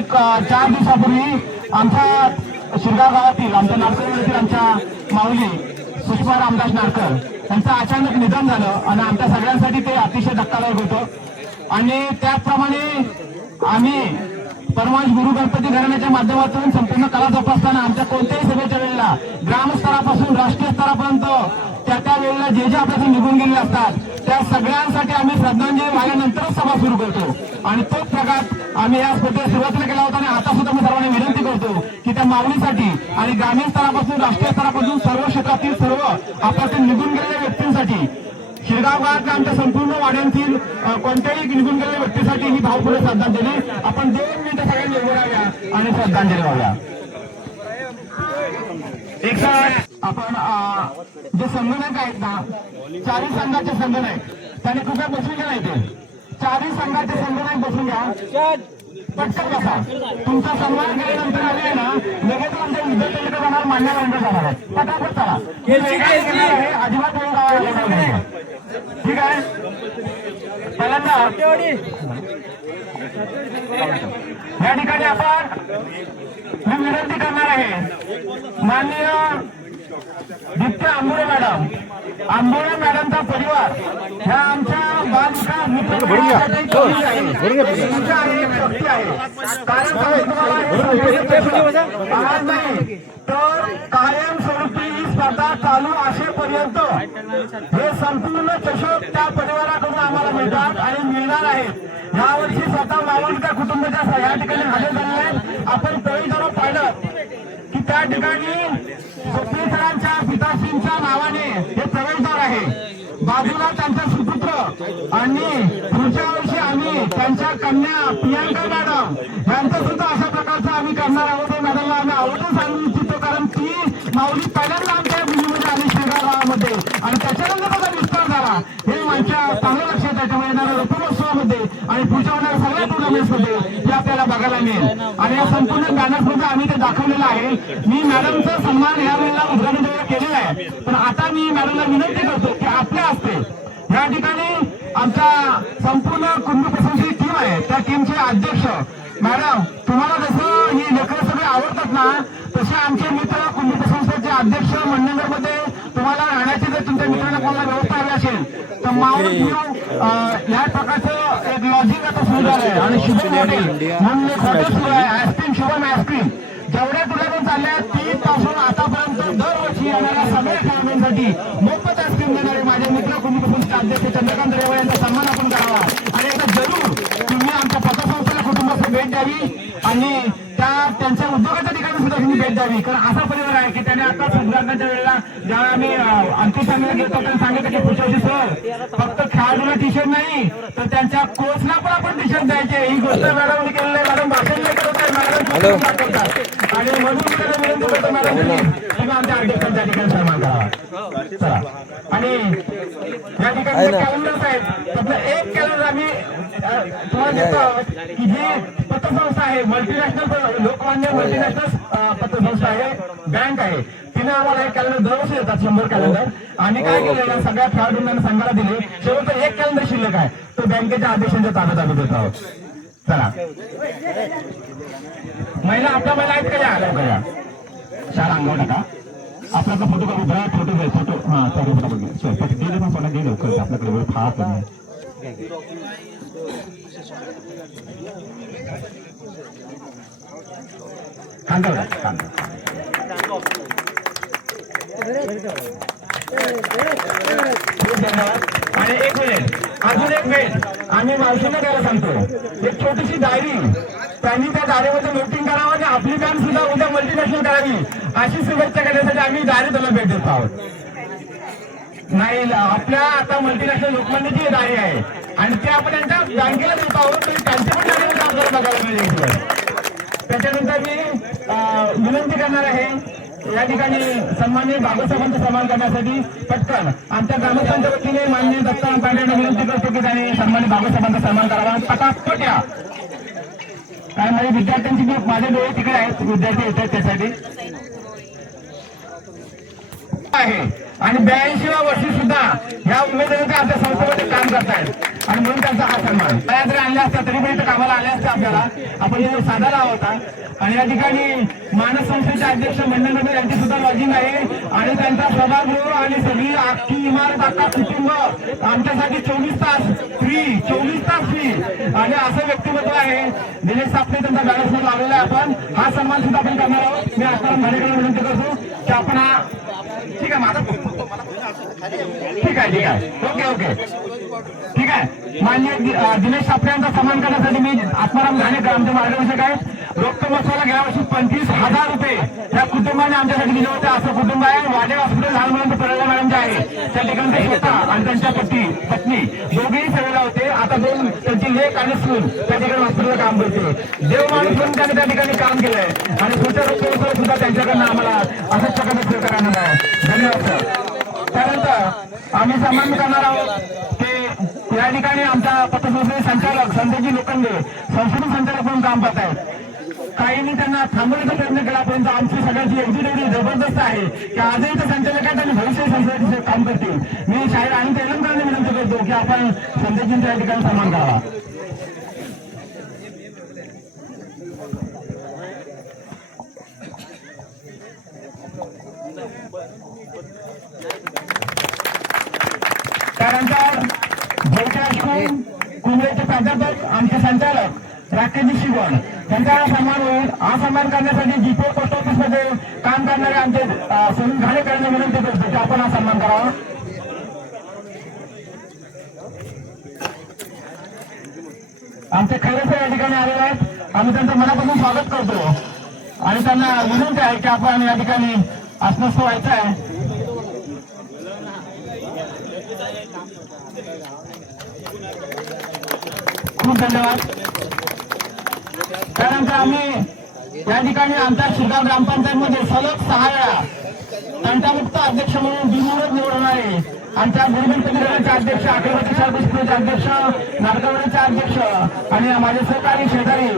एक 4 दिवसापूर्वी आमच्या शिरगाव गावातील आमच्या नारकरवाडीतील आमच्या माऊली सुषमा रामदास नारकर यांचं अचानक निधन झालं आणि आमच्या सगळ्यांसाठी ते अतिशय धक्कादायक होतं। आणि त्याचप्रमाणे आम्ही परमहंस गुरु गणपती घराण्याच्या माध्यमातून संपूर्ण कला जोपासताना आमच्या कोणत्याही सभेच्या वेळेला ग्रामस्तरापासून राष्ट्रीय स्तरापर्यंत त्या वेळेला जे जे आपल्यातून निघून गेलेले असतात त्या सगळ्यांसाठी आम्ही श्रद्धांजली वाहिल्यानंतरच सभा सुरू करतो आणि तोच प्रकार आम्ही या स्पर्धेला सुरुवातीला केला होता आणि आता सुद्धा मी सर्वांना विनंती करतो की त्या मागणीसाठी आणि ग्रामीण स्तरापासून राष्ट्रीय स्तरापासून सर्व क्षेत्रातील सर्व आपल्यातून निघून गेलेल्या व्यक्तींसाठी शिरगाव गावातल्या आमच्या संपूर्ण वाड्यांतील कोणत्याही निघून गेलेल्या व्यक्तीसाठी ही भावपूर्ण श्रद्धांजली आपण 2 मिनिटं सगळ्यांनी उभं राहूया आणि श्रद्धांजली वाहूया। एक आपण जे संगणक आहेत ना 4 संघाचे संगणक त्याने कृपया बसून घ्या नाही ते 4 संघाचे संगणक बसून घ्या पटकन बसा। तुमचा सन्मान केल्यानंतर आले आहे ना लगेच आमच्या विद्यार्थ्यांकडे जाणार मान्यवरांकडे जाणार आहे पटापट चला हे अजिबात वेळ गावाला नाही ठीक आहे। पहिल्यांदा या ठिकाणी आपण मी विनंती करणार आहे माननीय दीप्ती आंबोळे मॅडम आंबोळे मॅडमचा परिवार ह्या आमच्या बालविकास मित्र आहे कारण आज नाही तर कायमस्वरूपी ही स्पर्धा चालू असेपर्यंत हे संपूर्ण चषक त्या परिवाराकडून आम्हाला मिळतात आणि मिळणार आहेत। यावर्षी स्वतः मावळकर कुटुंबाच्या या ठिकाणी हजर झालेले आहेत। आपण प्रवेशद्वार पाहिलं की त्या ठिकाणी स्वप्नेश्वरांच्या पिताश्रींच्या नावाने हे प्रवेशद्वार आहे। बाजूला त्यांचा सुपुत्र आणि पुढच्या वर्षी आम्ही त्यांच्या कन्या प्रियांका मॅडम यांचं सुद्धा अशा प्रकारचं आम्ही करणार आहोत। मॅडमला आम्ही आवडून सांगू इच्छितो कारण ती माऊली पहिल्यांदा आमच्या भूमीमध्ये आली शिरगाव गावामध्ये आणि त्याच्यानंतर त्याचा विस्तार झाला हे माझ्या चांगलं लक्षात त्याच्यामुळे येणाऱ्या रथमहोत्सवामध्ये आणि पुढच्या होणाऱ्या सगळ्या टुर्नामेंट्समध्ये हे आपल्याला बघायला मिळेल आणि या संपूर्ण बॅनर्समध्ये आम्ही ते दाखवलेलं आहे। मी मॅडमचा सन्मान या वेळेला उद्घाटन केलेला आहे पण आता मी मॅडमला विनंती करतो की आपल्या हस्ते या ठिकाणी आमच्या संपूर्ण कुंभ प्रशंसी टीम आहे त्या टीमचे अध्यक्ष मॅडम तुम्हाला जसं ही लेकरं सगळे आवडतात ना तसे आमचे मित्र कुंभ प्रशंसाचे अध्यक्ष मंडळमध्ये तुम्हाला राहण्याची जर तुमच्या मित्रांना कोणाला व्यवस्था हवी असेल तर माऊली या प्रकारचं एक लॉजिंग आता सुरू झालं आहे आणि शुभम हॉटेल म्हणून एक हॉटेल सुरू आहे आईस्क्रीम शुभम आईस्क्रीम जेवढ्या टुर्नामेंट चालल्या 3 पासून आतापर्यंत दरवर्षी येणाऱ्या सगळ्या खेळाडूंसाठी मोफत आईस्क्रीम देणारे माझे मित्र कुंभ प्रशंसाचे अध्यक्ष चंद्रकांत रेवळ यांचा सन्मान आपण करावा आणि आता जरूर तुम्ही आमच्या पतसंस्थेला कुटुंबाची भेट द्यावी आणि त्यांच्या उद्योगाच्या ठिकाणी सुद्धा तुम्ही भेट द्यावी कारण असा परिवार आहे की त्याने आता उद्घाटनाच्या वेळेला जेव्हा आम्ही अंतिम गेलो त्यांनी सांगितलं की पुढच्या वर्षी सर फक्त खेळाडूला टी शर्ट नाही तर त्यांच्या कोचला पण आपण टी शर्ट द्यायचे ही गोष्ट मॅडमने केलेली आहे। मॅडम भाषण नाही करत आहे मॅडम आणि म्हणून विनंती करतो मॅडम तुम्ही आमच्या अध्यक्षांच्या ठिकाणी सन्मान करावा चला। आणि या ठिकाणी कॅलेंडर्स आहेत आपलं एक कॅलेंडर आम्ही तुम्हाला देतो आहोत की जी पतसंस्था आहे मल्टीनॅशनल लोकमान्य मल्टीनॅशनल पतसंस्था आहे बँक आहे तिने आम्हाला एक कॅलेंडर दरवर्षी देतात 100 कॅलेंडर आणि काय केलेलं सगळ्या खेळाडूंना संघाला दिले शेवटचं एक कॅलेंडर शिल्लक आहे तो बँकेच्या अध्यक्षांच्या ताब्यात आम्ही देत आहोत चला। महिला आपल्या महिला आहेत का या आल्या का या शाळा अंगावर टाका आपला फोटो काढू बघा फोटो हा फोटो बघा गेले पण सोडा गेलो आपल्याकडे वेळ फार कमी आहे आणि एक मिनिट अजून एक मिनिट आम्ही मावशींना द्यायला सांगतो एक छोटीशी डायरी त्यांनी त्या डायरीमध्ये नोटिंग करावं आणि आपली बँक सुद्धा उद्या मल्टीनॅशनल करावी अशी शुभेच्छा करण्यासाठी आम्ही डायरी त्याला भेट देत आहोत। नाही आपल्या आता मल्टीनॅशनल लोकमान्यची डायरी आहे आणि ते आपण त्यांच्या बँकेला देत आहोत तरी त्यांची पण डायरी आपल्याला बघायला मिळेल। त्याच्यानंतर मी विनंती करणार आहे या ठिकाणी सन्माननीय बाबासाहेबांचा सन्मान करण्यासाठी पटकन आमच्या ग्रामस्थांच्या वतीने माननीय दत्ता पांडेंना विनंती करतो की त्यांनी सन्माननीय बाबासाहेबांचा सन्मान करावा पटापट या कारण माझ्या विद्यार्थ्यांची माझे डोळे तिकडे आहेत विद्यार्थी येतात त्यासाठी आहे आणि 82व्या वर्षी सुद्धा या उमेदवारांच्या आपल्या संस्थेमध्ये काम करतायत आणि म्हणून त्यांचा हा सन्मान. त्या जरी आणल्या असत्या तरी पण इथं कामाला आल्या असत्या आपल्याला, आपण जो साधा लावा होता. आणि या ठिकाणी मानस संस्थेचे अध्यक्ष मंडळनगर यांची सुद्धा लॉजिंग आहे आणि त्यांचा सभागृह आणि सगळी अख्खी इमारत अख्खा कुटुंब आमच्यासाठी 24 तास फ्री आणि असं व्यक्तिमत्व आहे. दिनेश सापणे त्यांचा बॅलन्स लावलेला आहे. आपण हा सन्मान सुद्धा आपण करणार आहोत. मी आता भाडेकडे विनंती करतो की आपण हा ठीक आहे माझा ठीक आहे ओके ठीक आहे. मान्य दिनेश सापणे यांचा सन्मान करण्यासाठी मी आत्माराम घाणेकर आमचे मार्गदर्शक आहेत. रोख मसाला गेल्या वर्षी 25,000 रुपये या कुटुंबाने आमच्यासाठी दिले होते. असं कुटुंब आहे. वाडे हॉस्पिटल लहान मुलांचं प्रयोग मॅडम जे आहे त्या ठिकाणी ते स्वतः आणि त्यांच्या पत्नी दोघेही सेवेला होते. आता दोन त्यांची लेक आणि सून त्या ठिकाणी हॉस्पिटलला काम करते. देव माणूस म्हणून त्यांनी त्या ठिकाणी काम केलंय आणि पुढच्या रोख सुद्धा त्यांच्याकडनं आम्हाला अशाच प्रकारे सहकार्य करणार आहे. धन्यवाद सर. त्यानंतर आम्ही सन्मान करणार आहोत ते या ठिकाणी आमच्या पतसंस्थेचे संचालक संजयजी लोखंडे संशोधन संचालक म्हणून काम करत आहेत. काहींनी त्यांना थांबवण्याचा प्रयत्न केला, परंतु आमची सगळ्यांची एकजूट एवढी जबरदस्त आहे की आजही ते संचालक आहेत आणि भविष्य संस्थेचे काम करतील. मी शाहीर आणि तेलंगणाने विनंती करतो की आपण संजयजींच्या या ठिकाणी सन्मान करावा. त्यानंतर कुंभरेचे प्राध्यापक आमचे संचालक राकेशजी शिवण त्यांचा सन्मान होईल. हा सन्मान करण्यासाठी जीपीओ पोस्ट ऑफिस मध्ये काम करणारे आमचे सुनील घाणेकरांना विनंती करतो की आपण हा सन्मान करावा. आमचे खैरे या ठिकाणी आलेले आहेत. आम्ही त्यांचं मनापासून स्वागत करतो आणि त्यांना विनंती आहे की आपण या ठिकाणी अस्वस्थ व्हायचं आहे. खूप धन्यवाद. त्यानंतर आम्ही या ठिकाणी आमच्या शिरगाव ग्रामपंचायतमध्ये सलग 6 वेळा तंटामुक्त अध्यक्ष म्हणून बिनविरोध निवडणारे आमच्या गुरुगणपतीचे अध्यक्ष, अखिलवादी शाळेचे अध्यक्ष, नारकवाडीचे अध्यक्ष आणि माझे सहकारी शेजारी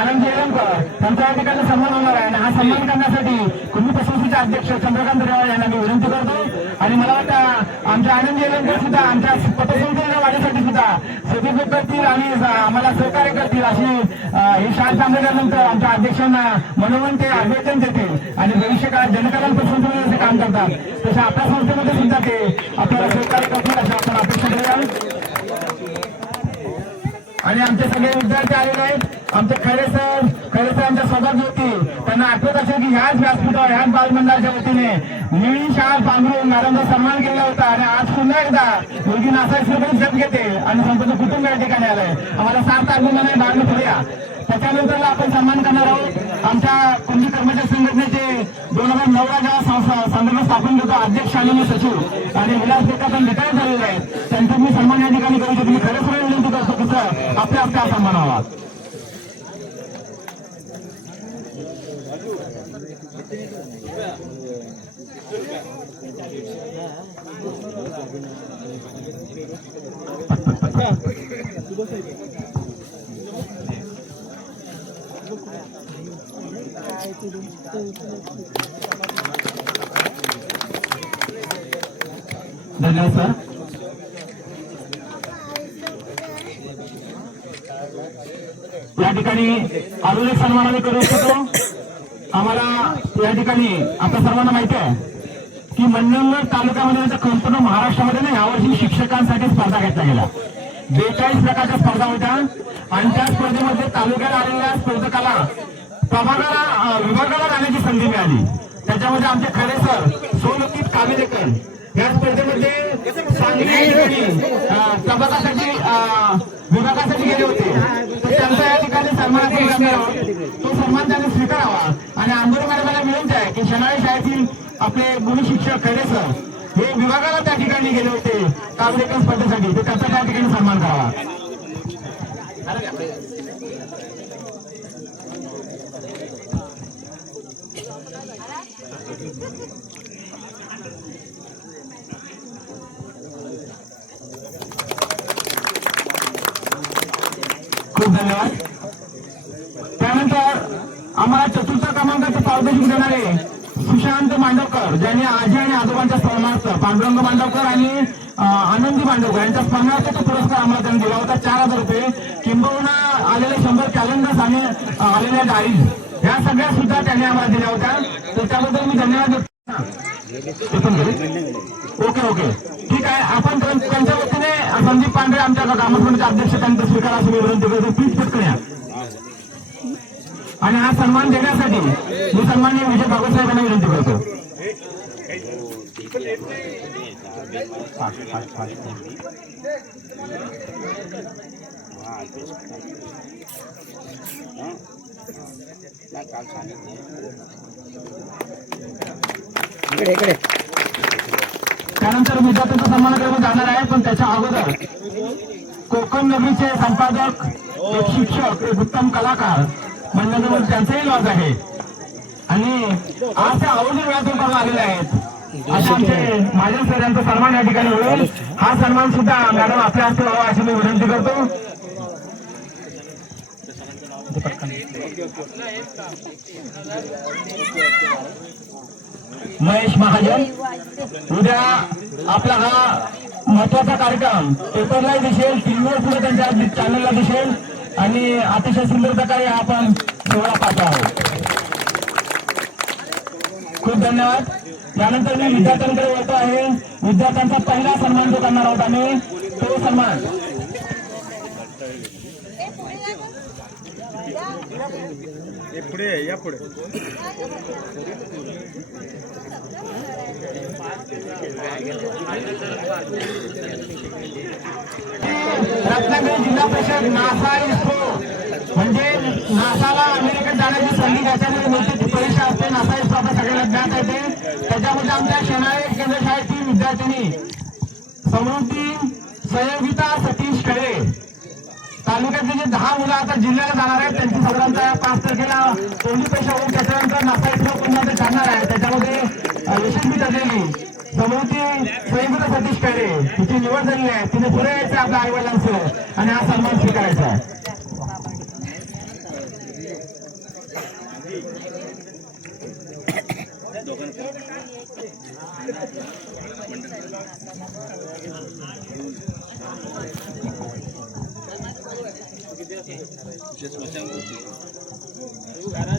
आनंद येलंकर त्यांचा या ठिकाणी सन्मान होणार आहे. आणि हा सन्मान करण्यासाठी कुंभी पसंतीचे अध्यक्ष चंद्रकांत रेवाळ यांना मी विनंती करतो. आणि मला वाटतं आमच्या आनंद येलंकर सुद्धा आमच्या पतसंस्थेच्या वाढीसाठी सुद्धा सदुपयोग करतील आणि आम्हाला सहकार्य करतील अशी ही शाळा थांबल्यानंतर आमच्या अध्यक्षांना मनोमन ते अभिवादन देतील आणि भविष्यकाळात जनकल्याण पतसंस्थेमध्ये काम करतात तसं आपल्या संस्थेमध्ये सुद्धा ते आपल्याला सहकार्य करतील अशी आपण अपेक्षा करूया. आणि आमचे सगळे विद्यार्थी आलेले आहेत. आमचे खैरे सर आमच्या सोबत होती. त्यांना आठवत असेल की ह्याच व्यासपीठावर ह्याच बालमंडळाच्या वतीने निळी शाळा पांघरून मॅडमचा सन्मान केला होता आणि आज पुन्हा एकदा मुलगी नासायची जप घेते आणि संपूर्ण कुटुंब या ठिकाणी आलंय. आम्हाला 7 अभिमान आहे मागणी करूया. त्याच्यानंतर आपण सन्मान करणार आहोत आमच्या कुंभी कर्मचारी संघटनेचे 2009ला जेव्हा संघटना स्थापन करतो अध्यक्ष आणि मी सचिव आणि विलास बेटा पण रिटायर झालेले आहेत. त्यांचा मी सन्मान या ठिकाणी करू शकतो. मी खरंच विनंती करतो की सर आपल्या हक्का सन्मान व्हावा. धन्यवाद सर. या ठिकाणी अजून एक सन्मान आम्ही करू इच्छितो. आम्हाला या ठिकाणी आपल्या सर्वांना माहिती आहे की मंडणगड तालुक्यामध्ये संपूर्ण महाराष्ट्रामध्ये ना यावर्षी शिक्षकांसाठी स्पर्धा घेतल्या गेल्या. 42 प्रकारच्या स्पर्धा होत्या आणि त्या स्पर्धेमध्ये तालुक्याला आलेल्या स्पर्धकाला विभागाला जाण्याची संधी मिळाली. त्याच्यामध्ये आमचे खरे सर सोलोकित कावेलेकर या स्पर्धेमध्ये तबकासाठी विभागासाठी गेले होते. तर त्यांचा या ठिकाणी सन्मान तो सन्मान त्यांनी स्वीकारावा. आणि आंबोली मॅडमला विनंती आहे की शनाळी शाळेतील आपले गुणी शिक्षक खरे सर हे विभागाला त्या ठिकाणी गेले होते कावेलेकर स्पर्धेसाठी, तर त्यांचा त्या ठिकाणी सन्मान करावा. खूप धन्यवाद. त्यानंतर आम्हाला 4थ्या क्रमांकाचे पारितोषिक देणारे सुशांत मांडवकर ज्यांनी आजी आणि आजोबांच्या सन्मानार्थ पांडुरंग मांडवकर आणि आनंदी मांडवकर यांच्या स्मरणार्थ तो पुरस्कार आम्हाला त्यांनी दिला होता 4000 रुपये, किंबहुना आलेले 100 कॅलेंडर्स आणि आलेल्या डायरीज या सगळ्या सुद्धा त्यांनी आम्हाला दिल्या होत्या. तर त्याबद्दल मी धन्यवाद देतो. ओके ठीक आहे. आपण त्यांच्या वतीने संदीप पांढरे आमच्या ग्रामसभेचे अध्यक्ष त्यांचा स्वीकार असं मी विनंती करतो. प्लीज पटकन या. आणि हा सन्मान देण्यासाठी मी सन्माननीय विजय भागवत साहेबांना विनंती करतो. त्यानंतर विद्यार्थ्यांचा सन्मान करून जाणार आहे, पण त्याच्या अगोदर कोकण नगरीचे संपादक, एक शिक्षक, एक उत्तम कलाकार म्हणण्याजवळ त्यांचाही लॉज आहे आणि आज त्या आवर्जून वेळातून आलेले आहेत. अशा आमचे माझ्या सर यांचा सन्मान या ठिकाणी होईल. हा सन्मान सुद्धा मॅडम आपल्या हस्ते व्हावा अशी मी विनंती करतो. महेश महाजन, उद्या आपला हा महत्वाचा कार्यक्रम पेपरला दिसेल, टीव्हीवर सुद्धा त्यांच्या चॅनलला दिसेल आणि अतिशय सुंदर प्रकारे आपण सोहळा पाहतो आहोत. खूप धन्यवाद. यानंतर मी विद्यार्थ्यांकडे वळतो आहे. विद्यार्थ्यांचा पहिला सन्मान जो करणार आहोत आम्ही, तो सन्मान पुढे या पुढे रत्नागिरी जिल्हा परिषद नासा इस्रो म्हणजे नासाला अमेरिकेत जाण्याची संधी त्याच्यामध्ये मिळते. ती परीक्षा असते. नासा इस्रो आपल्या सगळ्यांना ज्ञात आहे ते. त्याच्यामध्ये आमच्या शेनाळे केंद्र शाळेतील विद्यार्थिनी समृद्धी सहयोगिता सतीश खळे तालुक्यातले जे 10 मुलं आता जिल्ह्याला जाणार आहेत, त्यांची साधारणतः 5 तारखेला तोंडी परीक्षा होऊन त्याच्यानंतर नासा इस्रो पुन्हा जाणार आहे. त्याच्यामध्ये यशस्वी ठरलेली समृद्धी सहयोगिता सतीश खळे तिची निवड झालेली आहे. तिने पुढे यायचं आपल्या आई वडिलांसह आणि हा सन्मान स्वीकारायचा आहे.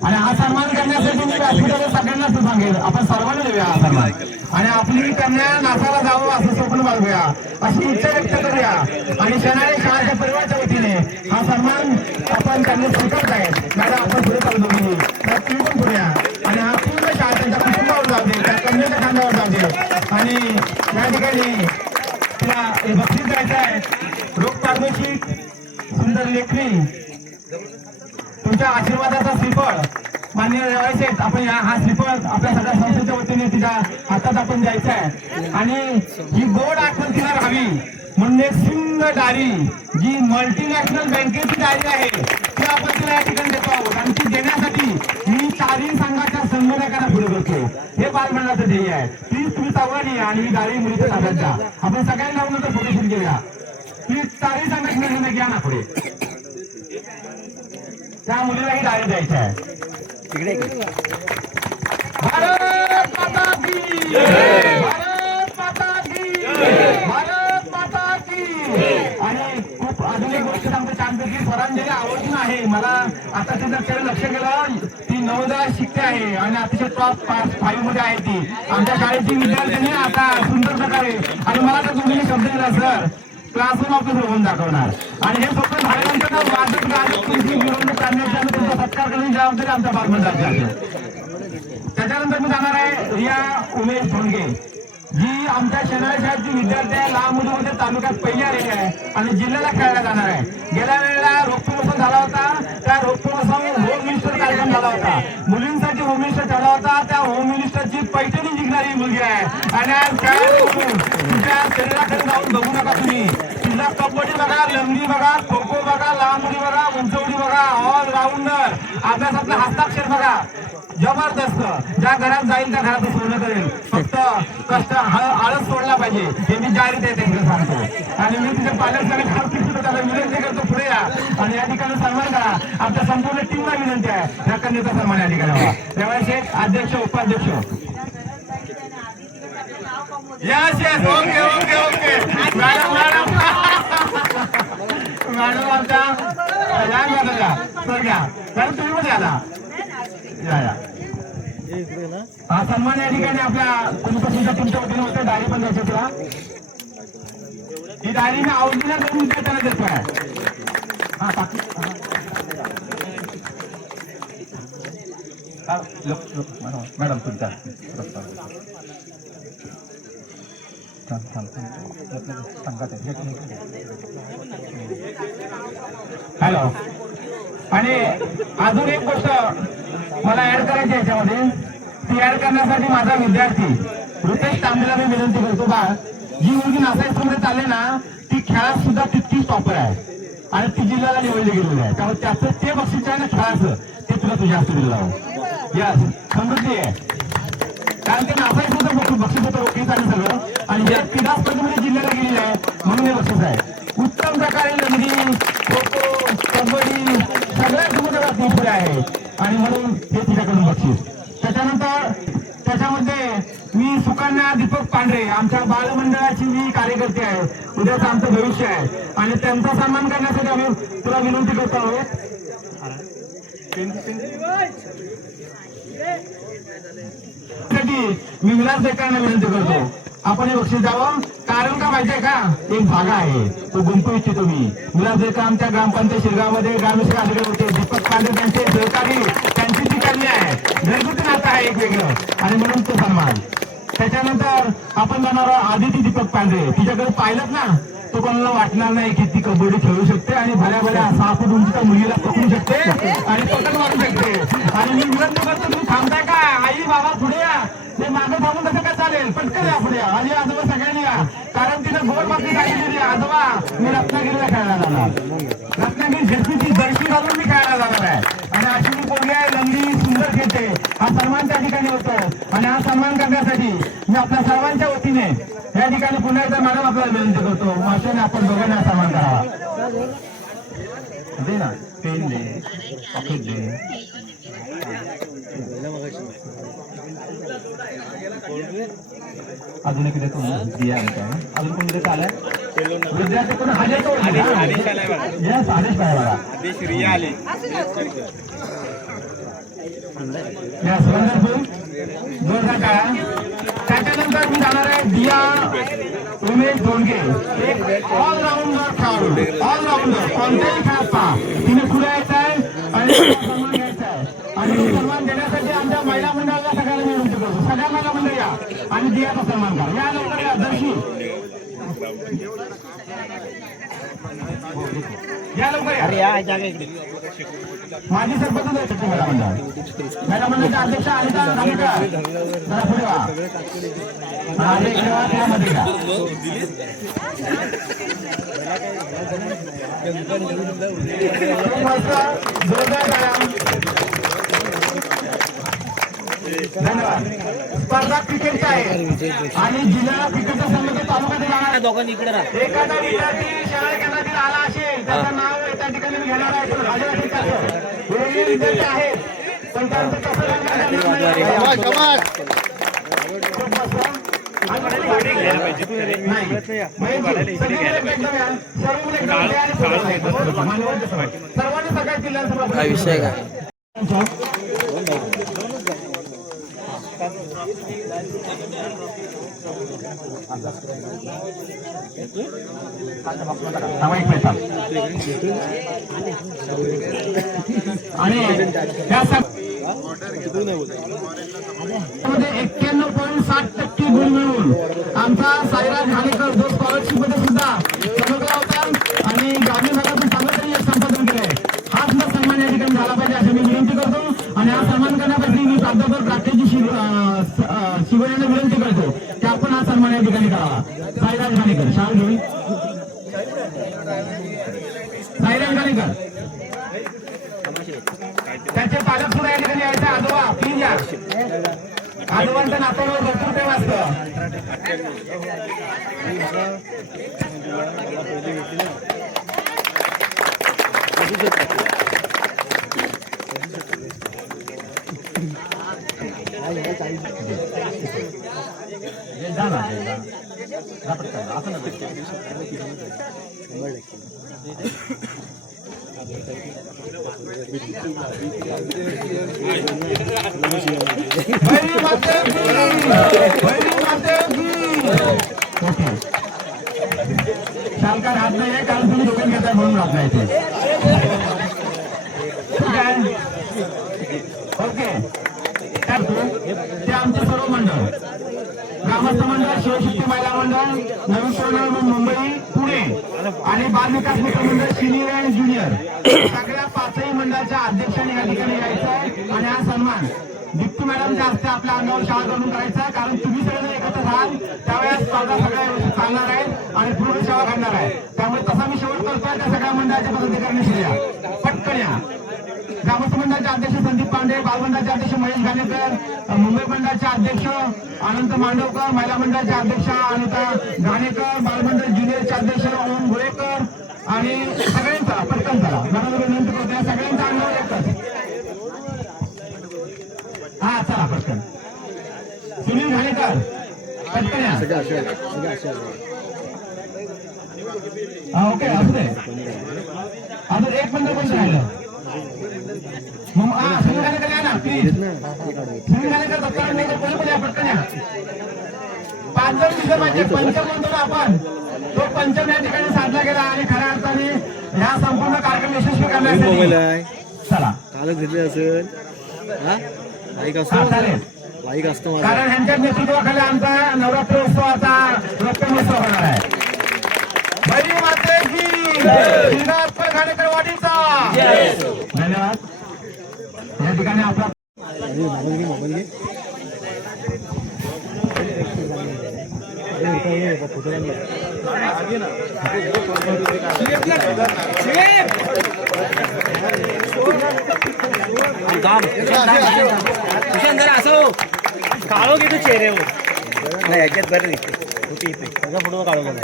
आणि हा सन्मान करण्यासाठी मी व्यासपीठावर सगळ्यांना सांगेल, आपण सर्वांना देऊया हा सन्मान आणि आपली कन्या नासाला जावं असं स्वप्न बाळगूया, अशी इच्छा व्यक्त करूया आणि शेनाळे शाळेच्या परिवाराच्या वतीने हा सन्मान आपण त्यांनी स्वीकारत आहेत. मॅडम आपण पुढे चालू दोघींनी तुम्ही पण पुढे या आणि हा पूर्ण शाळा त्यांच्या कुटुंबावर जाऊ दे, त्या कन्याच्या खांद्यावर जाऊ दे आणि या ठिकाणी तिला बक्षीस द्यायचं आहे. रोख पारितोषिक, सुंदर लेखणी, तुमच्या आशीर्वादाचा श्रीफळ मान्य रवायचे आपण हा श्रीफळ आपल्या सगळ्या संस्थेच्या वतीने तिच्या हातात आपण द्यायचा आहे आणि ही गोड आठवण तिला राहावी म्हणून एक सुंदर डायरी जी मल्टीनॅशनल बँकेची डायरी आहे ती आपण तिला या ठिकाणी देतो आहोत आणि ती देण्यासाठी मी 4 संघाच्या संघटकांना पुढे करतो. हे बालमंडळाचं ध्येय आहे. प्लीज तुम्ही चौघांनी आणि ही डायरी मुलीच्या ताब्यात द्या. आपण सगळ्यांना लावून तर फोटोशूट घेऊया. प्लीज 4 संघटना घ्या ना पुढे. त्या मुलीला ही डायरी द्यायची आहे. भारत माता की, भारत माता की, भारत माता की. आणि खूप अजून एक गोष्ट सांगतो छानपैकी स्वरांजली आवर्जून आहे. मला आता तिचं लक्ष गेलं, ती 9दा शिकते आहे आणि अतिशय टॉप 5 मध्ये आहे ती. आमच्या शाळेची विद्यार्थ्यांनी आता सुंदर प्रकारे आणि मला तर तुम्ही शब्द दिला सर क्लासरूम ऑफिसर होऊन दाखवणार आणि हे स्वप्न झाल्यानंतर वाजत गाजत तुमची मिरवणूक काढण्याची आणि तुमचा सत्कार करण्याची जबाबदारी आमच्या बालमंडळाची आहे. त्याच्यानंतर मी जाणार आहे रिया उमेश धोंडगे, जी आमच्या शेनाळे शाळेची विद्यार्थी आहे. लहान मुलीमध्ये तालुक्यात पहिली आलेली आहे आणि जिल्ह्याला खेळायला जाणार आहे. गेल्या वेळेला रोगतो महोत्सव झाला होता. त्या रोगतो महोत्सव होम मिनिस्टर कार्यक्रम झाला होता. मुलींसाठी होम मिनिस्टर झाला होता. त्या होम मिनिस्टरची पैठणी जिंकणारी मुलगी आहे आणि आज काय तुमच्या शरीराकडे जाऊन बघू नका तुम्ही. तिला कबड्डी बघा, लंगडी बघा, खो खो बघा, लहान मुली बघा, उंचवडी बघा, ऑल राऊंडर, अभ्यासातलं हस्ताक्षर बघा, जबरदस्त. ज्या घरात जाईल त्या घरात सोडणं करेल. फक्त कष्ट आळस सोडला पाहिजे हे मी जाहीर आहे तिकडे सांगतो आणि मी तिच्या पालक त्याला विनंती करतो पुढे या आणि या ठिकाणी सन्मान करा. आमच्या संपूर्ण टीमला विनंती आहे या कन्याचा सन्मान या ठिकाणी व्हावा. रेवाळ शेख अध्यक्ष उपाध्यक्ष yes yes okay okay okay madam madam madam आमच्या या मॅडमला सर घ्या मॅडम तुम्ही पण याला या हा सन्मान या ठिकाणी आपल्या कुलपतीच्या तुमच्या वतीने होतं डायरी पण द्यायची तुला ही डायरी मी आवडीला करून देताना देतोय हा बाकी मॅडम तुमच्या हॅलो आणि अजून एक गोष्ट मला ऍड करायची याच्यामध्ये ती ऍड करण्यासाठी माझा विद्यार्थी रुपेश तांबेला मी विनंती करतो बा जी मुलगी नासायस्कूलमध्ये चालले ना ती खेळात सुद्धा तितकीच टॉपर आहे आणि ती जिल्ह्याला निवडली गेलेली आहे त्यामुळे त्याचं ते बक्षीस आहे ना खेळाचं ते तुला तुझ्या हस्ते दिलं जावं यस समृद्धी आहे कारण ते नासायस्कूलचं बक्षीस होतं रोखीच आणि सगळं आणि ज्या क्रीडा स्पर्धेमध्ये जिल्ह्याला गेलेलं आहे म्हणून हे बक्षीस आहे उत्तम प्रकारे लंगडी खो खो कबड्डी सगळ्या समुद्रात पुढे आहे आणि म्हणून हे तिच्याकडून बक्षीस त्याच्यामध्ये मी सुकन्या दीपक पांढरे आमच्या बालमंडळाची मी कार्यकर्ते आहे उद्याचं आमचं भविष्य आहे आणि त्यांचा सन्मान करण्यासाठी आम्ही तुला विनंती करतो आहोत मी विलास देकांना विनंती करतो आपण हे बक्षीस द्यावं कारण का माहितीये का एक जागा आहे तो गुंतवू इच्छितो मी विलास देका आमच्या ग्रामपंचायत शिरगावमध्ये ग्रामसेवक अधिकारी होते दीपक पांढरे त्यांचे सहकारी त्यांची ती कन्या आहे घरगुती नातं आहे एक वेगळं आणि म्हणून तो सन्मान त्याच्यानंतर आपण जाणार आदिती दीपक पांढरे तिच्याकडे पाहिलं ना तो कोणाला वाटणार नाही की ती कबड्डी खेळू शकते आणि भल्या भल्या 6 फूट उंचीच्या मुलीला पकडू शकते आणि पकड मारू शकते आणि मी विनंती करतो तुम्ही थांबताय का आई बाबा पुढे या ते मागं थांबून कसं काय चालेल पटकन या पुढे आणि आजोबा सगळ्यांनी या कारण तिने गोल बाकी सांगितली आजोबा मी रत्नागिरीला खेळायला जाणार रत्नागिरी झेडपीची जर्सी घालून मी खेळायला जाणार आहे आणि अशी मी पोरगी आहे लंगडी सुंदर खेळते हा सन्मान त्या ठिकाणी होतो आणि हा सन्मान करण्यासाठी मी आपल्या सर्वांच्या वतीने या ठिकाणी पुन्हा एकदा मॅडम आपल्याला विनंती करतो माशाने आपण दोघांना सन्मान करावा दे ना पेन दे पॉकेट दे अजून एक देतो दिया काय अजून कोण देत आलाय विद्यार्थी कोण आदेश रिया आले त्याच्यानंतर मी जाणार आहे दिया उमेश धोंडगे एक ऑलराऊंडर खेळाडू ऑलराऊंडर कोणत्याही खेळात पहा तिने पुढे यायचं आहे आणि सन्मान घ्यायचा आहे आणि सन्मान देण्यासाठी आमच्या महिला मंडळाला सगळ्यांना मी विनंती करतो सगळ्या महिला मंडळ या आणि दियाचा सन्मान करा या लवकर या दर्शी या लवकर या माझी सरपंच आहे महिला मंडळ महिला मंडळाचे अध्यक्ष अनिता धामेकर जरा पुढे वा त्यामध्ये का धन्यवाद स्पर्धा क्रिकेटची आहे आणि जिल्हा क्रिकेटचा संघ तालुक्यातील दोघांनी इकडे एखादा विद्यार्थी शाळा केंद्रातील आला असेल त्याचं नाव त्या ठिकाणी मी घेणार आहे वेगळे विद्यार्थी आहेत पण त्यांचं कसं सर्वांनी सगळ्या जिल्ह्यांचा विषय काय आणि 91.7% गुण मिळवून आमचा साईराज घाणेकर जो स्कॉलरशिप मध्ये सुद्धा चमकला होता आणि ग्रामीण भागातून चांगलं तरी संपादन केलंय हा सुद्धा सन्मान या ठिकाणी झाला पाहिजे असं मी विनंती करतो आणि हा सन्मान करण्यासाठी मी प्राध्यापक राकेशजी शिवण यांना विनंती करतो की आपण हा सन्मान या ठिकाणी करावा साईराज घाणेकर शाळा घेऊन साईराज घाणेकर त्यांचे पालक सुद्धा या ठिकाणी यायचे आजोबा प्लीज या आजोबांच्या नात्यावर भरपूर प्रेम असतं शालकार हात नाही आहे कारण तुम्ही दोघं घेताय म्हणून राहत नाही ते. ठीक आहे ओके. ते आमचे सर्व मंडळ ग्रामस्थ मंडळ, शिवशक्ती महिला मंडळ, नवीन मंडळ मुंबई पुणे आणि बाल विकास मित्र मंडळ सिनियर आणि ज्युनियर सगळ्या पाचही मंडळाच्या अध्यक्षांनी या ठिकाणी यायचं आणि हा सन्मान दीप्ती मॅडमच्या हस्ते आपल्या अंगावर शाळा करून करायचा. कारण तुम्ही सगळे एकत्र राहाल त्यावेळेस स्पर्धा सगळ्या व्यवस्थित चालणार आहे आणि पूर्ण सेवा घडणार आहे. त्यामुळे तसा मी शेवट करतोय त्या सगळ्या मंडळाच्या पदाधिकाऱ्यांनी या पटकन या. ग्रामस्थ मंडळाचे अध्यक्ष संदीप पांडे, बालमंडळाचे अध्यक्ष महेश घाणेकर, मुंबई मंडळाचे अध्यक्ष अनंत मांडवकर, महिला मंडळाचे अध्यक्ष अनिता घाणेकर, बालमंडळ ज्युनियरचे अध्यक्ष ओम गोळेकर आणि सगळ्यांचा पटकन चला. मला विनंती करतो या सगळ्यांचा अंगावर एकच. हा चला पटकन. सुनील घाणेकर पटकन या. ओके असू दे. अजून एक मंडळ पण राहिलं. सुनील घाणेकर या ना प्लीज. सुनील घाणेकर दत्ताराम नाही कोणी पण या पटकन या. 5 जण तिथे पाहिजे. पंचम म्हणतो ना आपण तो पंचम या ठिकाणी साधला गेला आणि खऱ्या अर्थाने ह्या संपूर्ण कार्यक्रम यशस्वी करण्यासाठी चला कालच घेतले असेल लाईक असतो कारण ह्यांच्या नेतृत्वाखाली आमचा नवरात्र उत्सवाचा रक्तमहोत्सव होणार आहे. बरी माते की श्रीनाथ घाणेकर वाडीचा धन्यवाद. या ठिकाणी आपला काळो घेतो चेहऱ्यावर नाही याच्यात बरं दिसते होती त्याचा फोटो काढू मला.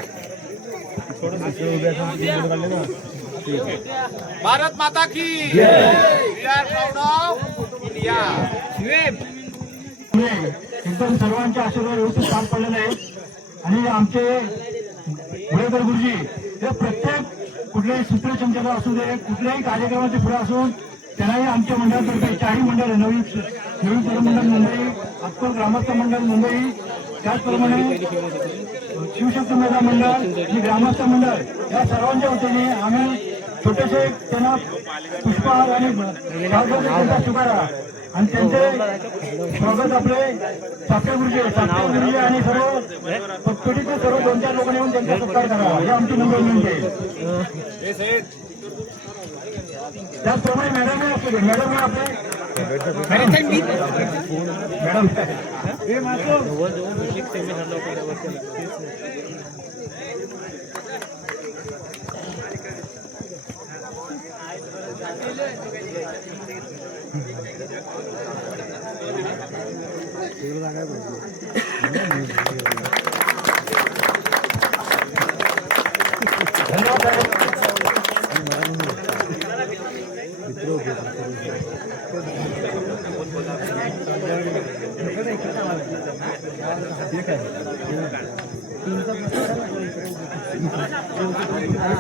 भारत माता की we are proud of India. एकदम सर्वांचे आशीर्वाद व्यवस्थित पार पडलेले आहे आणि आमचे गोळेकर गुरुजी हे प्रत्येक कुठल्याही सूत्रसंचालक असू दे कुठल्याही कार्यक्रमाचे पुढे असून त्यांनाही आमच्या मंडळातर्फे 4 मंडळ नवीन मंडळ मुंबई, अक्कल ग्रामस्थ मंडळ मुंबई, त्याचप्रमाणे शिवशक्ती महिला मंडळ आणि ग्रामस्थ मंडळ या सर्वांच्या वतीने आम्ही छोटेसे त्यांना पुष्पहार आणि स्वीकारा आणि त्यांचे स्वागत आपले साखरे गुरुजी आणि सर्व पटपटीचे सर्व 2-4 लोक येऊन त्यांचा सत्कार करावा ही आमची नंबर विनंती आहे. त्याचप्रमाणे मॅडम असू दे. मॅडम आपले मॅडम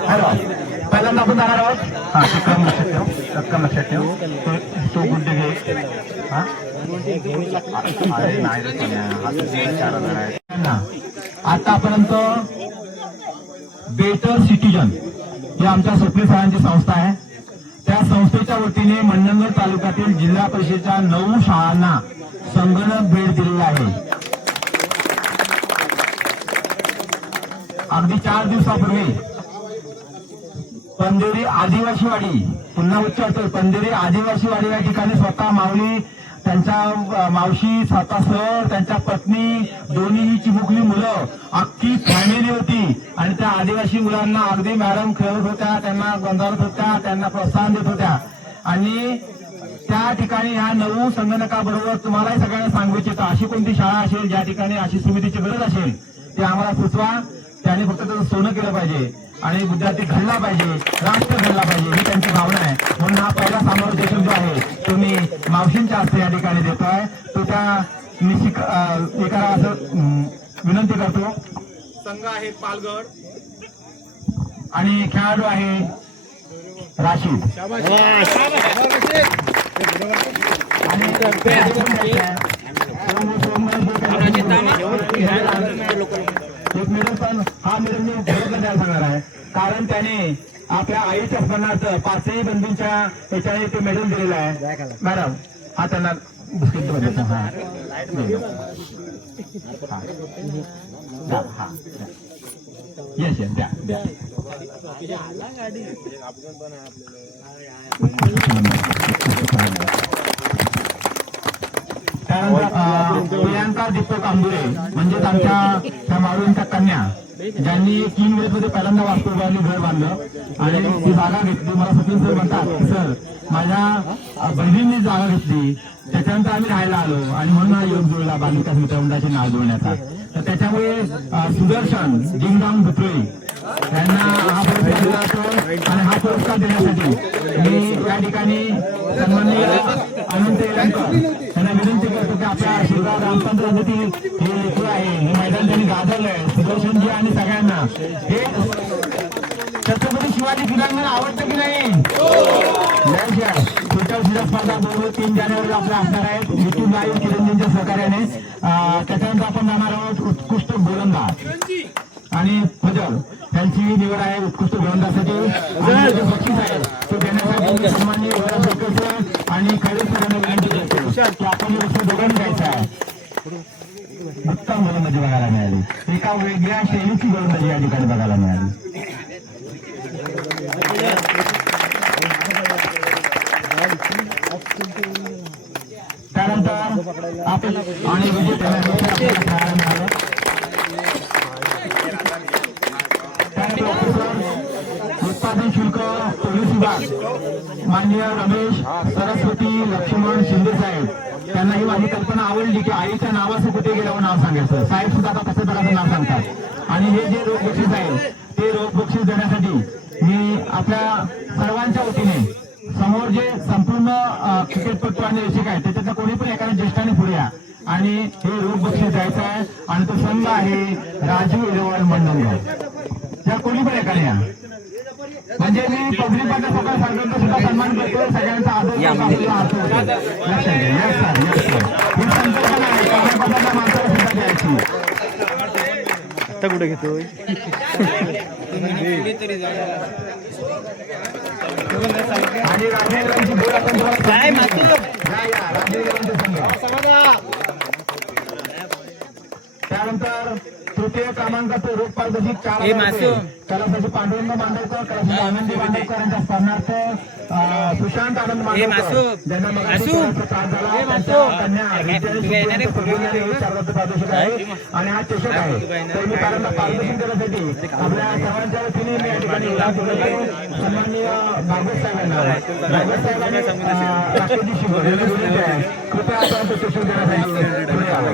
हॅलो पहिल्यांदा आपण जाणार आहोत. हा सक्कम लक्षात ठेव तो गुड्डे घे. हा आतापर्यंत बेटर सिटीजन ही आमच्या स्वप्नील सरांची संस्था आहे. त्या संस्थेच्या वतीने मंडणगड तालुक्यातील जिल्हा परिषदेच्या 9 शाळांना संगणक भेट दिलेला आहे. अगदी 4 दिवसापूर्वी पंधेरी आदिवासीवाडी पुन्हा उच्चारतोय पंधेरी आदिवासीवाडी या ठिकाणी स्वतः माऊली त्यांच्या मावशी स्वतः सर त्यांच्या पत्नी दोन्ही चिमुकली मुलं अख्खी फॅमिली होती आणि त्या आदिवासी मुलांना अगदी मॅडम खेळत होत्या, त्यांना गोंजारत होत्या, त्यांना प्रोत्साहन देत होत्या. आणि त्या ठिकाणी ह्या 9 संगणकाबरोबर तुम्हालाही सगळ्यांना सांगू इच्छितो अशी कोणती शाळा असेल ज्या ठिकाणी अशी सुविधेची गरज असेल ते आम्हाला सुचवा. त्याने फक्त त्याचं सोनं केलं पाहिजे आणि विद्यार्थी घडला पाहिजे, राष्ट्र घडला पाहिजे ही त्यांची भावना आहे. म्हणून हा पहिला समारोह जो आहे तो मी मावशींच्या हस्ते या ठिकाणी देतोय. तो त्या निश्चित हे करा असं विनंती करतो. संघ आहे पालगड आणि खेळाडू आहे राशीद. आणि एक मेडल पण हा मेडल मी द्यायला सांगणार आहे, कारण त्याने आपल्या आईच्या स्मरणार्थ 5ही बंधूंच्या याच्याने ते मेडल दिलेलं आहे. मॅडम हा त्यांना बिस्किट देतो. हा येस येस द्या द्या. त्यानंतर प्रियांका दीपक आंबुरे म्हणजेच आमच्या त्या मारूंच्या कन्या, ज्यांनी 3 वेळेमध्ये पहिल्यांदा वास्तुवाली घर बांधलं आणि ती जागा घेतली. मला सचिन सर म्हणतात, सर माझ्या बहिणींनी जागा घेतली, त्याच्यानंतर आम्ही राहायला आलो आणि म्हणून हा योग जुळला बालिका मित्रमंडळाचे नाव जुळण्याचा. तर त्याच्यामुळे सुदर्शन जिंगराम भुतळे यांना हा पुरस्कार दिला जातो आणि हा पुरस्कार देण्यासाठी मी या ठिकाणी सन्माननीय अनंत येळंकर यांना विनंती करतो की आपल्या शिवराज रामचंद्र हे लेखू आहे, हे मैदान त्यांनी गाजवलंय. सुदर्शनजी आणि सगळ्यांना हे छत्रपती शिवाजी क्रीडांगण आवडतं की नाही? पुढच्या वर्षीच्या स्पर्धा 2 व 3 जानेवारीला आपल्या असणार आहेत युट्यूब लाईव्ह चिरंजींच्या सहकार्याने. त्याच्यानंतर आपण जाणार आहोत उत्कृष्ट गोलंदाज आणि फजल त्यांची निवड आहे उत्कृष्ट गोलंदाजासाठी. बक्षीस आहे तो देण्यासाठी सन्माननीय आणि खैरे सरांना विनंती करतो की आपण हे बक्षीस दोघांनी द्यायचं आहे. उत्तम गोलंदाजी बघायला मिळाली, एका वेगळ्या शैलीची गोलंदाजी या ठिकाणी बघायला मिळाली. त्यानंतर आपण आणि विजय खेळायला मिळालं. उत्पादन शुल्क पोलीस विभाग माननीय रमेश सरस्वती लक्ष्मण शिंदे साहेब, त्यांना ही माझी कल्पना आवडली की आईच्या नावाचं कुठे गेल्यावर नाव सांगायचं. साहेब सुद्धा आता कसं प्रकारचं नाव सांगतात. आणि हे जे रोख बक्षीस आहे ते रोख बक्षीस देण्यासाठी मी आपल्या सर्वांच्या वतीने समोर जे संपूर्ण क्रिकेटपटू आणि रसिक आहेत त्याच्यातल्या कोणी पण एखाद्या ज्येष्ठाने पुढे या आणि हे रोख बक्षीस द्यायचं आहे. आणि तो संघ आहे राजू इलेवन मंडलगाव. त्या कोणी पण एकाने या, म्हणजे मी पब्लिक मध्ये सगळं सांगतो सुद्धा सन्मान करतो. सगळ्यांचा आदर लक्षात ही संकल्पना आहे कार्यपदाच्या माणसाला सुद्धा द्यायची. आता कुठे घेतोय आणि राजेंद्रांची बोल आपण काय मातू राजेंद्रांचे संघ. त्यानंतर तृतीय क्रमांकाचे रोख पारितोषिक 4,000 कलासाठी पांडुरंग मांडवकर, कलासाठी आनंदी मांडवकर यांच्या स्मरणार्थ सुशांत आनंद मांडवकर ज्यांना त्रास झाला त्यांच्या कन्या पारितोषिक आहे आणि हा चषक आहे. तर मी पहिल्यांदा पारितोषिक देण्यासाठी आपल्या सर्वांच्या वतीने मी या ठिकाणी सन्माननीय भागवत साहेबांना राष्ट्रपती शिवराज यांना विनंती आहे कृपया आपण चषक देण्यासाठी पुढे यावं.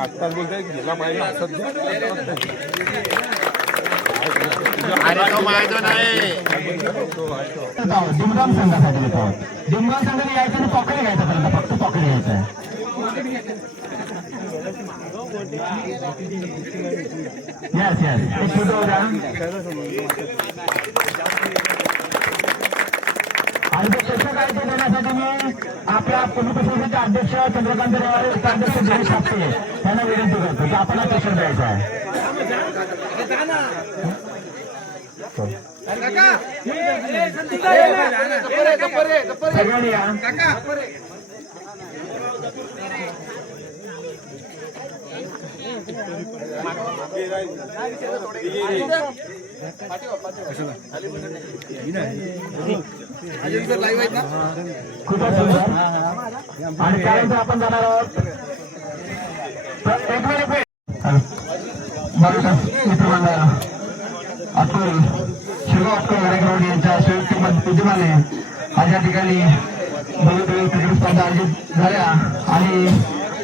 आत्ताच बोलताय गेला पाहिजे जिमगाम संघासाठी येतो. जिमगाम संघाने यायचं आणि पॉकेट घ्यायचं त्यांना, फक्त पॉकेट घ्यायचं आहे. यस यस एक फोटो द्या. आणि ते चषक आहे ते देण्यासाठी मी आपल्या पोलीस स्टेशनचे अध्यक्ष चंद्रकांत रेवाळे, उपाध्यक्ष दिनेश सापटे यांना विनंती करतो की आपण हा चषक द्यायचा आहे. सगळ्यांनी या. खूपच सुंदर. आणि त्यानंतर आपण जाणार आहोत मित्रमंडळ अतुल शिवगाव अतुल गाडेकरवाडी यांच्या संयुक्त विद्यमाने आज या ठिकाणी वेगवेगळ्या क्रिकेट स्पर्धा आयोजित झाल्या आणि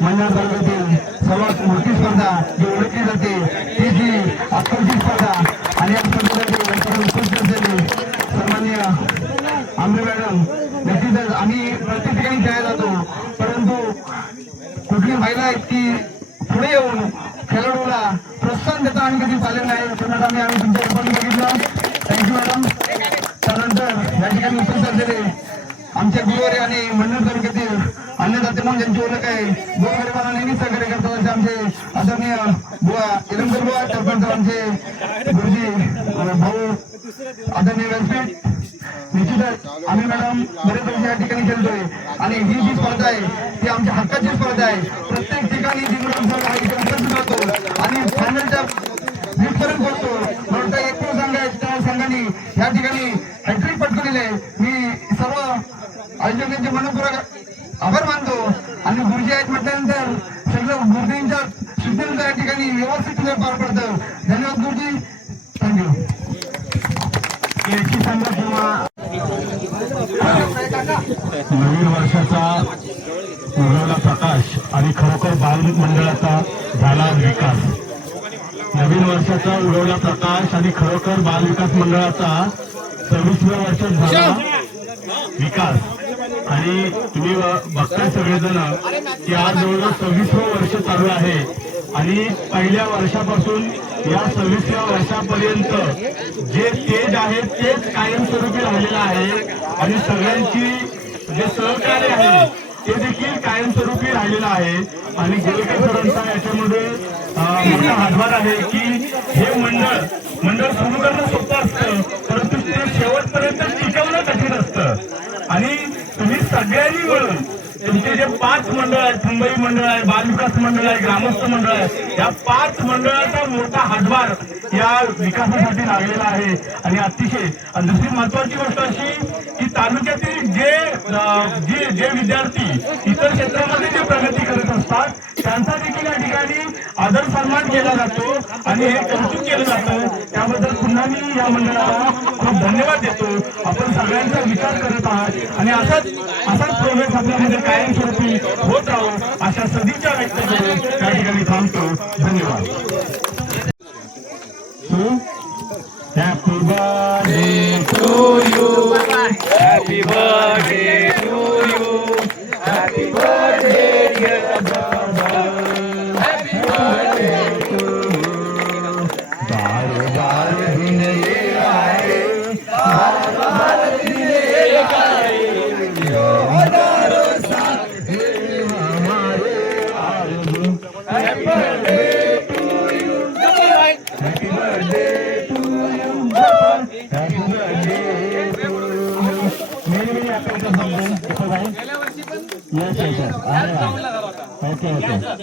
मंडळ तालुक्यातील सर्वात मोठी स्पर्धा जी ओळखली जाते ती जी अतुलची स्पर्धा आणि या स्पर्धेमध्ये उत्कृष्ट असलेले सन्माननीय आमरे मॅडम निश्चितच आम्ही प्रत्येक ठिकाणी खेळायला जातो, परंतु कुठली महिला आहेत की पुढे येऊन खेळाडूला प्रोत्साहन देता आम्ही कधी पाहिलं नाही. त्यामुळे आम्ही तुमच्या पण बघितलं. Thank you madam. त्यानंतर या ठिकाणी उपस्थित असलेले आमचे गुरुवारी आणि मंडळ तालुक्यातील अन्नदाते म्हणून ज्यांची ओळख आहे, गोरगरिबांना नेहमी सहकार्य करतात असे आमचे आदरणीय बुवा इलमकर बुवा, त्यानंतर आमचे गुरुजी भाऊ आदरणीय व्यासपीठ. निश्चितच आम्ही मॅडम बरेच वर्ष या ठिकाणी खेळतोय आणि ही जी स्पर्धा आहे ती आमच्या हक्काची स्पर्धा आहे. प्रत्येक ठिकाणी आणि फायनलच्या लीगपर्यंत पोहोचतो. मला एक पण संघ आहे त्या संघाने या ठिकाणी हॅट्रिक पटकवलेली आहे. मी सर्व आयोजकांचे मनपूर्वक आभार मानतो आणि गुरुजी आहेत म्हटल्यानंतर सगळं गुरुजींच्या सूचनेचं या ठिकाणी व्यवस्थित पार पडतं. धन्यवाद गुरुजी. थँक्यू. याची संघ किंवा नवीन वर्षाचा उगवला प्रकाश आणि खरोखर बाल मंडळाचा झाला विकास. नवीन वर्षाचा उगवला प्रकाश आणि खरोखर बाल विकास मंडळाचा 26व्या वर्षात झाला विकास. आणि तुम्ही बघताय सगळेजण की आज जवळजवळ 26वं वर्ष चालू आहे आणि पहिल्या वर्षापासून या 26व्या वर्षापर्यंत जे तेज आहे तेच कायमस्वरूपी राहिलेलं आहे आणि सगळ्यांची जे सहकार्य आहे ते देखील कायमस्वरूपी राहिलेलं आहे. आणि गोलके सरांचा याच्यामध्ये मोठा हातभार आहे की हे मंडळ सुरू करणं सोपं असतं, परंतु ते शेवटपर्यंत टिकवणं कठीण असतं. आणि तुम्ही सगळ्यांनी मिळून तुमचे जे 5 मंडळ आहेत, मुंबई मंडळ आहे, बालविकास मंडळ आहे, ग्रामस्थ मंडळ आहे, या 5 मंडळाचा मोठा हातभार या विकासासाठी लागलेला आहे. आणि अतिशय दुसरी महत्वाची गोष्ट अशी की तालुक्यातील जे विद्यार्थी इतर क्षेत्रामध्ये जे प्रगती करत असतात त्यांचा देखील या ठिकाणी आदर सन्मान केला जातो आणि हे कौतुक केलं जातं. त्याबद्दल पुन्हा मी या मंडळाला खूप धन्यवाद देतो. आपण सगळ्यांचा विचार करत आहात आणि असाच प्रोग्रेस आपल्यामध्ये कायमस्वरूपी होत राहू अशा सदिच्छा व्यक्त करून त्या ठिकाणी थांबतो. धन्यवाद. Happy birthday to you. Happy birthday to you. Happy birthday dear brother. Happy birthday to you. बार दिन ये आए, बार दिन ये आए, हजारों साल हमारे आए. Happy birthday to you. Happy birthday. Yes, yes, yes. Okay, okay.